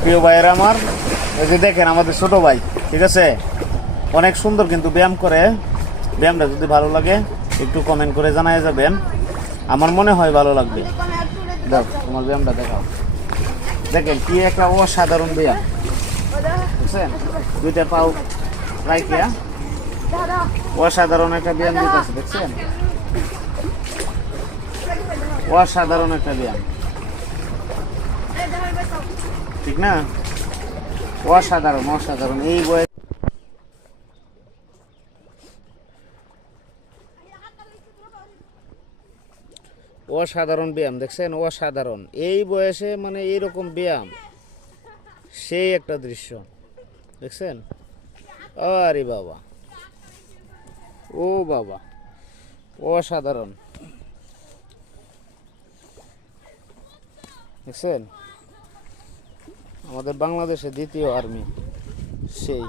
প্রিয় ভাইয়েরা আমার, এই যে দেখেন আমাদের ছোট ভাই, ঠিক আছে, অনেক সুন্দর কিন্তু ব্যায়াম করে। ব্যায়ামটা যদি ভালো লাগে একটু কমেন্ট করে জানাই যাবেন, আমার মনে হয় ভালো লাগবে। দেখ তোমার ব্যায়ামটা দেখাও, দেখেন কি একটা অসাধারণ ব্যায়াম, বুঝছেন? দুইটা পাও রাইকিয়া অসাধারণ একটা ব্যায়াম দিতেছে, দেখছেন? অসাধারণ একটা ব্যায়াম, ঠিক না? অসাধারণ অসাধারণ। এই বয়স অসাধারণ ব্যায়াম, দেখছেন? অসাধারণ। এই বয়সে মানে এইরকম ব্যায়াম, সেই একটা দৃশ্য, দেখছেন? আরে বাবা, ও বাবা, অসাধারণ, দেখছেন? আমাদের বাংলাদেশের দ্বিতীয় আর্মি সেই